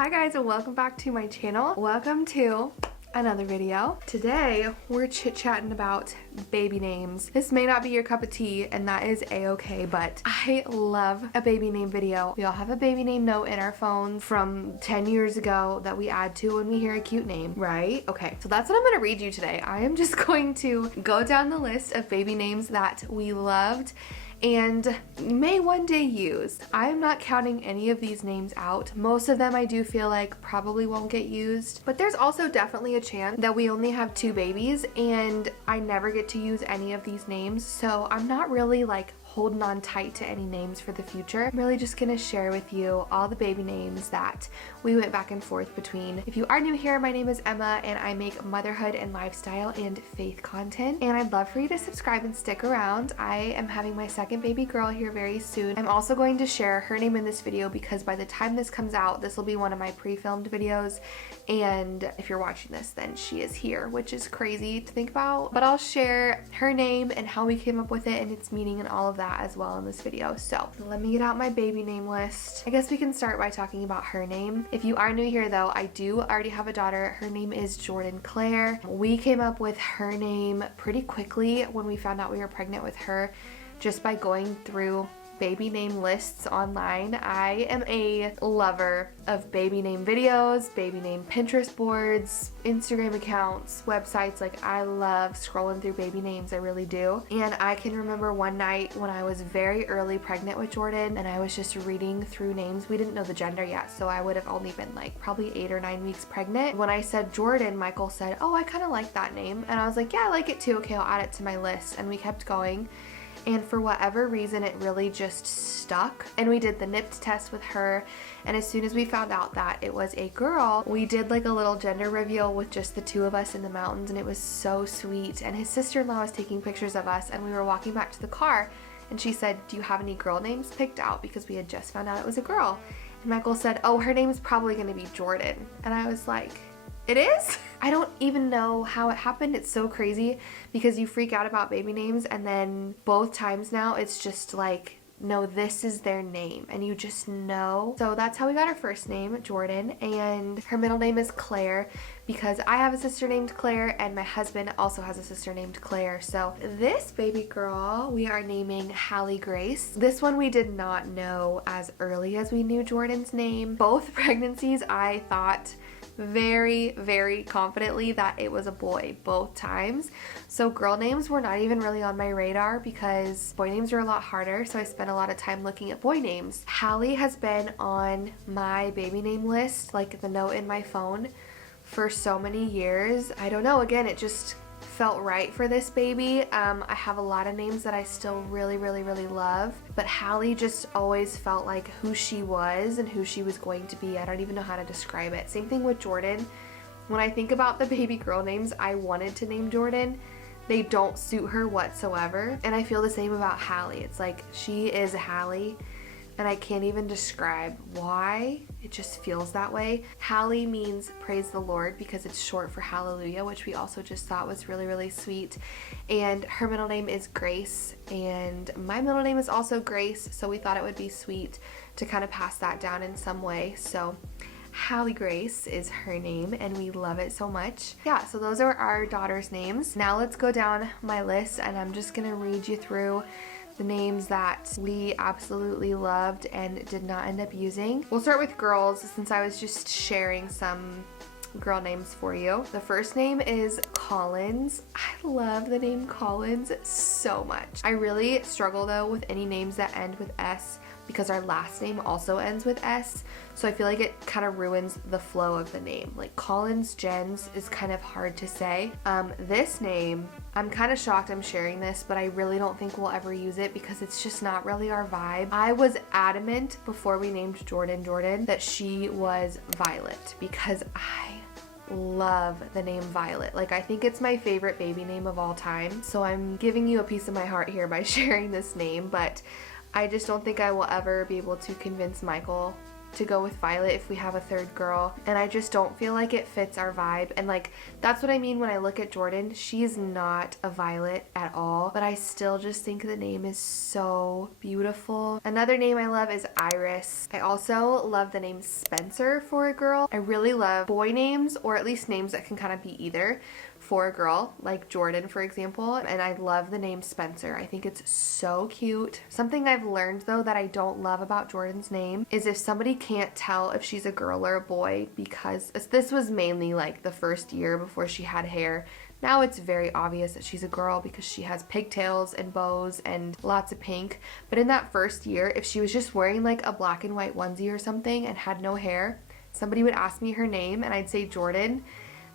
Hi guys, and welcome back to my channel. Welcome to another video. Today we're chit-chatting about baby names. This may not be your cup of tea, and that is a-okay, but I love a baby name video. We all have a baby name note in our phones from 10 years ago that we add to when we hear a cute name, right? Okay, so that's what I'm gonna read you today. I am just going to go down the list of baby names that we loved and may one day use. I'm not counting any of these names out. Most of them I do feel like probably won't get used, but there's also definitely a chance that we only have 2 babies and I never get to use any of these names, so I'm not really like holding on tight to any names for the future. I'm really just gonna share with you all the baby names that we went back and forth between. If you are new here, my name is Emma and I make motherhood and lifestyle and faith content, and I'd love for you to subscribe and stick around. I am having my second baby girl here very soon. I'm also going to share her name in this video because by the time this comes out, this will be one of my pre-filmed videos, and if you're watching this, then she is here, which is crazy to think about, but I'll share her name and how we came up with it and its meaning and all of that as well in this video. So let me get out my baby name list. I guess we can start by talking about her name. If you are new here though, I do already have a daughter. Her name is Jordan Claire. We came up with her name pretty quickly when we found out we were pregnant with her, just by going through baby name lists online. I am a lover of baby name videos, baby name Pinterest boards, Instagram accounts, websites. Like, I love scrolling through baby names, I really do. And I can remember one night when I was very early pregnant with Jordan and I was just reading through names. We didn't know the gender yet, so I would have only been like probably 8 or 9 weeks pregnant. When I said Jordan, Michael said, "Oh, I kind of like that name." And I was like, "Yeah, I like it too. Okay, I'll add it to my list." And we kept going. And for whatever reason, it really just stuck. And we did the NIPT test with her. And as soon as we found out that it was a girl, we did like a little gender reveal with just the 2 of us in the mountains. And it was so sweet. And his sister-in-law was taking pictures of us. And we were walking back to the car. And she said, "Do you have any girl names picked out?" Because we had just found out it was a girl. And Michael said, "Oh, her name's probably going to be Jordan." And I was like, "It is?" I don't even know how it happened. It's so crazy because you freak out about baby names and then both times now it's just like, no, this is their name and you just know. So that's how we got her first name, Jordan, and her middle name is Claire because I have a sister named Claire and my husband also has a sister named Claire. So this baby girl we are naming Hadley Grace. This one we did not know as early as we knew Jordan's name. Both pregnancies I thought very, very confidently that it was a boy both times. So girl names were not even really on my radar because boy names are a lot harder, so I spent a lot of time looking at boy names. Hadley has been on my baby name list, like the note in my phone, for so many years. I don't know, again, it just felt right for this baby. I have a lot of names that I still really love, but Hadley just always felt like who she was and who she was going to be. I don't even know how to describe it. Same thing with Jordan. When I think about the baby girl names I wanted to name Jordan, they don't suit her whatsoever, and I feel the same about Hadley. It's like she is Hadley and I can't even describe why. It just feels that way. Hadley means praise the Lord because it's short for hallelujah, which we also just thought was really sweet. And her middle name is Grace and my middle name is also Grace, so we thought it would be sweet to kind of pass that down in some way. So Hadley Grace is her name and we love it so much. Yeah, so those are our daughters' names. Now let's go down my list and I'm just gonna read you through the names that we absolutely loved and did not end up using. We'll start with girls since I was just sharing some girl names for you. The first name is Collins. I love the name Collins so much. I really struggle though with any names that end with S because our last name also ends with S, so I feel like it kind of ruins the flow of the name. Like Collins Jens is kind of hard to say. This name, I'm kind of shocked I'm sharing this, but I really don't think we'll ever use it because it's just not really our vibe. I was adamant before we named Jordan that she was Violet because I love the name Violet. Like, I think it's my favorite baby name of all time, so I'm giving you a piece of my heart here by sharing this name, but I just don't think I will ever be able to convince Michael to go with Violet if we have a third girl, and I just don't feel like it fits our vibe. And like, that's what I mean when I look at Jordan. She's not a Violet at all, but I still just think the name is so beautiful. Another name I love is Iris. I also love the name Spencer for a girl. I really love boy names, or at least names that can kind of be either, for a girl, like Jordan for example, and I love the name Spencer. I think it's so cute. Something I've learned though that I don't love about Jordan's name is if somebody can't tell if she's a girl or a boy, because this was mainly like the first year before she had hair. Now it's very obvious that she's a girl because she has pigtails and bows and lots of pink. But in that first year, if she was just wearing like a black and white onesie or something and had no hair, somebody would ask me her name and I'd say Jordan.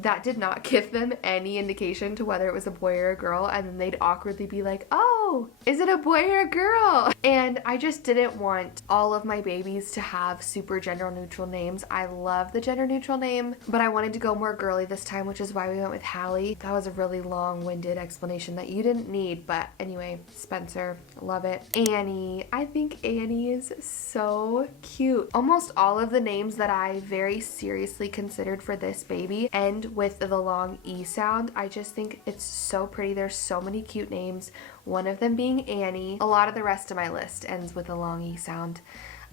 That did not give them any indication to whether it was a boy or a girl, and then they'd awkwardly be like, oh, is it a boy or a girl? And I just didn't want all of my babies to have super gender neutral names. I love the gender neutral name, but I wanted to go more girly this time, which is why we went with Hadley. That was a really long-winded explanation that you didn't need, but anyway, Spencer, love it. Annie, I think Annie is so cute. Almost all of the names that I very seriously considered for this baby end with the long E sound. I just think it's so pretty. There's so many cute names, one of them being Annie. A lot of the rest of my list ends with a long E sound.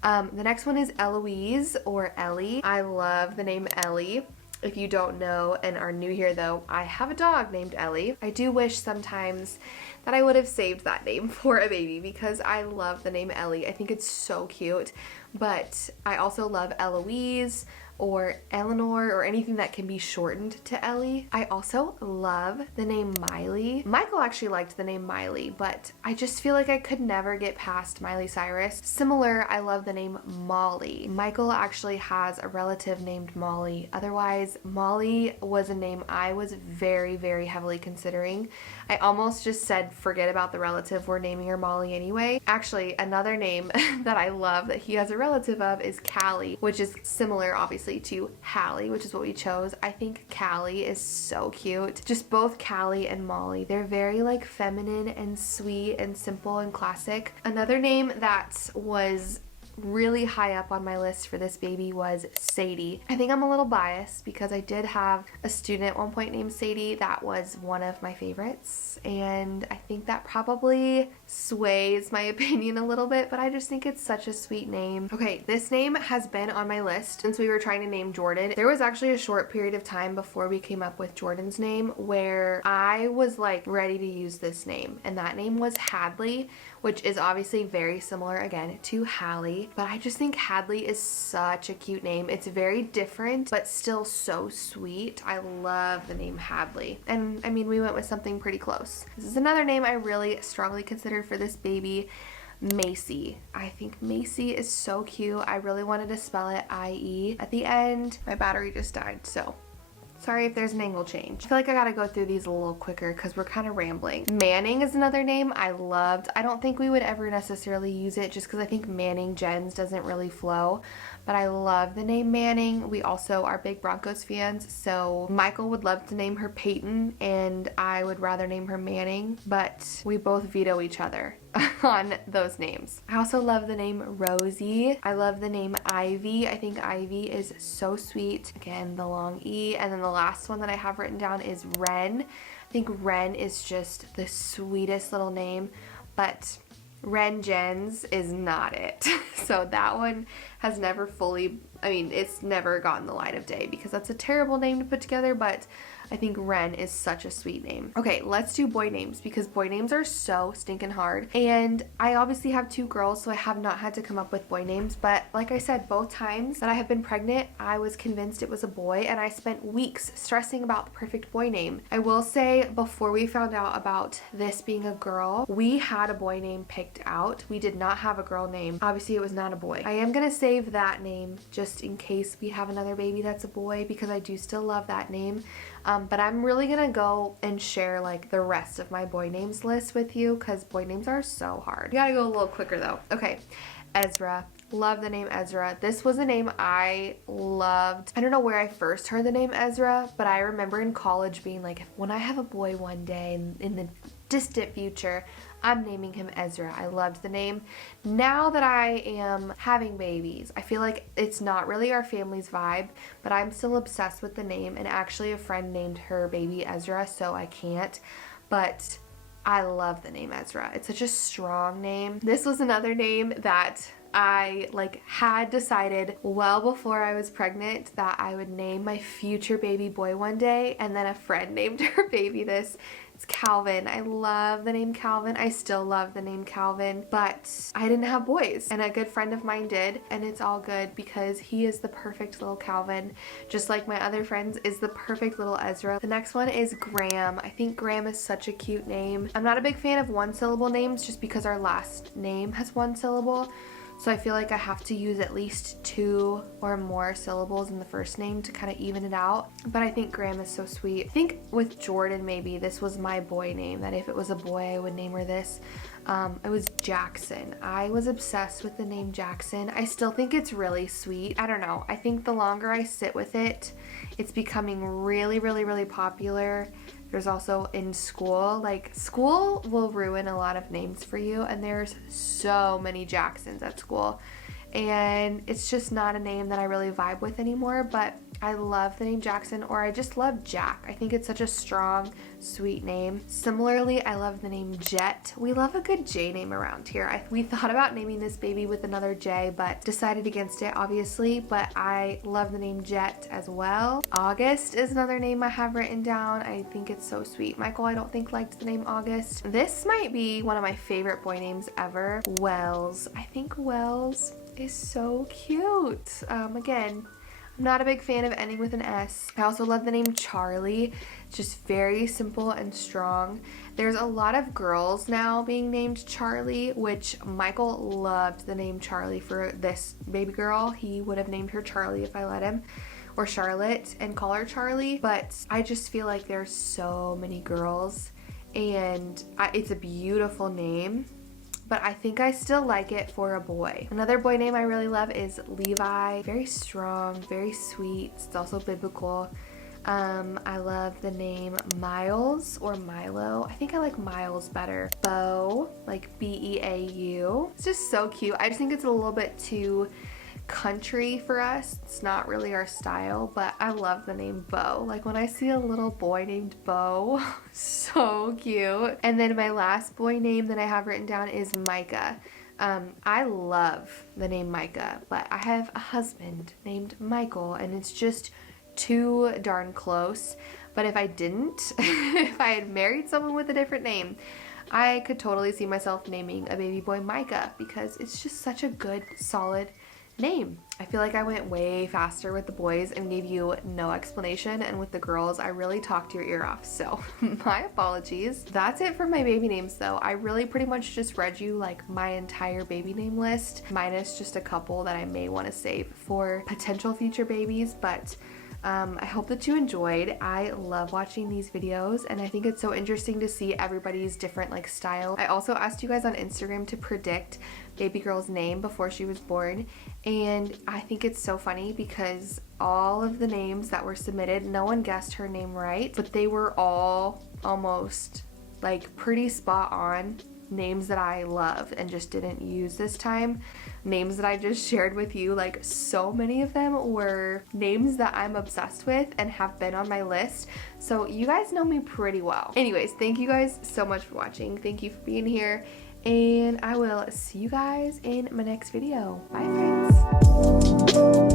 The next one is Eloise or Ellie. I love the name Ellie. If you don't know and are new here though, I have a dog named Ellie. I do wish sometimes that I would have saved that name for a baby because I love the name Ellie. I think it's so cute, but I also love Eloise or Eleanor or anything that can be shortened to Ellie. I also love the name Miley. Michael actually liked the name Miley, but I just feel like I could never get past Miley Cyrus. Similar, I love the name Molly. Michael actually has a relative named Molly. Otherwise, Molly was a name I was very, very heavily considering. I almost just said, forget about the relative, we're naming her Molly anyway. Actually, another name that I love that he has a relative of is Callie, which is similar, obviously, to Hadley, which is what we chose. I think Callie is so cute. Just both Callie and Molly. They're very like feminine and sweet and simple and classic. Another name that was really high up on my list for this baby was Sadie. I think I'm a little biased because I did have a student at one point named Sadie that was one of my favorites, and I think that probably sways my opinion a little bit, but I just think it's such a sweet name. Okay, this name has been on my list since we were trying to name Jordan. There was actually a short period of time before we came up with Jordan's name where I was like ready to use this name, and that name was Hadley, which is obviously very similar again to Hadley, but I just think Hadley is such a cute name. It's very different, but still so sweet. I love the name Hadley. And I mean, we went with something pretty close. This is another name I really strongly considered for this baby, Macy. I think Macy is so cute. I really wanted to spell it I-E at the end. My battery just died, so sorry if there's an angle change. I feel like I gotta go through these a little quicker because we're kind of rambling. Manning is another name I loved. I don't think we would ever necessarily use it just because I think Manning Jens doesn't really flow, but I love the name Manning. We also are big Broncos fans, so Michael would love to name her Peyton and I would rather name her Manning, but we both veto each other on those names. I also love the name Rosie. I love the name Ivy. I think Ivy is so sweet. Again, the long E. And then the last one that I have written down is Wren. I think Wren is just the sweetest little name, but Wren Jens is not it. So that one has never fully, I mean, it's never gotten the light of day because that's a terrible name to put together, but I think Wren is such a sweet name. Okay, let's do boy names because boy names are so stinking hard. And I obviously have two girls, so I have not had to come up with boy names. But like I said, both times that I have been pregnant, I was convinced it was a boy, and I spent weeks stressing about the perfect boy name. I will say, before we found out about this being a girl, we had a boy name picked out. We did not have a girl name. Obviously, it was not a boy. I am gonna save that name just in case we have another baby that's a boy because I do still love that name. But I'm really gonna go and share like the rest of my boy names list with you because boy names are so hard. You gotta go a little quicker though. Okay, Ezra. Love the name Ezra. This was a name I loved. I don't know where I first heard the name Ezra, but I remember in college being like, when I have a boy one day in the distant future, I'm naming him Ezra. I loved the name. Now that I am having babies, I feel like it's not really our family's vibe, but I'm still obsessed with the name, and actually a friend named her baby Ezra, so I can't. But I love the name Ezra. It's such a strong name. This was another name that I had decided well before I was pregnant that I would name my future baby boy one day, and then a friend named her baby this. It's Calvin. I love the name Calvin. I still love the name Calvin, but I didn't have boys, and a good friend of mine did, and it's all good because he is the perfect little Calvin, just like my other friends is the perfect little Ezra. The next one is Graham. I think Graham is such a cute name. I'm not a big fan of one-syllable names just because our last name has one syllable. So I feel like I have to use at least 2 or more syllables in the first name to kind of even it out. But I think Graham is so sweet. I think with Jordan, maybe this was my boy name, that if it was a boy, I would name her this. It was Jackson. I was obsessed with the name Jackson. I still think it's really sweet. I don't know. I think the longer I sit with it, it's becoming really, really, really popular. There's also in school, school will ruin a lot of names for you, and there's so many Jacksons at school, and it's just not a name that I really vibe with anymore. But I love the name Jackson, or I just love Jack. I think it's such a strong, sweet name. Similarly, I love the name Jet. We love a good J name around here. We thought about naming this baby with another J, but decided against it, obviously. But I love the name Jet as well. August is another name I have written down. I think it's so sweet. Michael, I don't think, liked the name August. This might be one of my favorite boy names ever. Wells. I think Wells is so cute. Again, I'm not a big fan of ending with an S. I also love the name Charlie. It's just very simple and strong. There's a lot of girls now being named Charlie, which Michael loved the name Charlie for this baby girl. He would have named her Charlie if I let him, or Charlotte, and call her Charlie. But I just feel like there's so many girls, and it's a beautiful name. But I think I still like it for a boy. Another boy name I really love is Levi. Very strong, very sweet. It's also biblical. I love the name Miles or Milo. I think I like Miles better. Beau, like B-E-A-U. It's just so cute. I just think it's a little bit too country for us. It's not really our style, but I love the name Beau. Like when I see a little boy named Beau, so cute. And then my last boy name that I have written down is Micah. I love the name Micah, but I have a husband named Michael, and it's just too darn close. But if I didn't, if I had married someone with a different name, I could totally see myself naming a baby boy Micah, because it's just such a good, solid name. I feel like I went way faster with the boys and gave you no explanation, and with the girls I really talked your ear off, so my apologies. That's it for my baby names though. I really pretty much just read you my entire baby name list, minus just a couple that I may want to save for potential future babies. But I hope that you enjoyed. I love watching these videos, and I think it's so interesting to see everybody's different style. I also asked you guys on Instagram to predict baby girl's name before she was born, and I think it's so funny because all of the names that were submitted, no one guessed her name right, but they were all almost pretty spot on names that I love and just didn't use this time. Names that I just shared with you, so many of them were names that I'm obsessed with and have been on my list. So you guys know me pretty well. Anyways, thank you guys so much for watching. Thank you for being here, and I will see you guys in my next video. Bye, friends.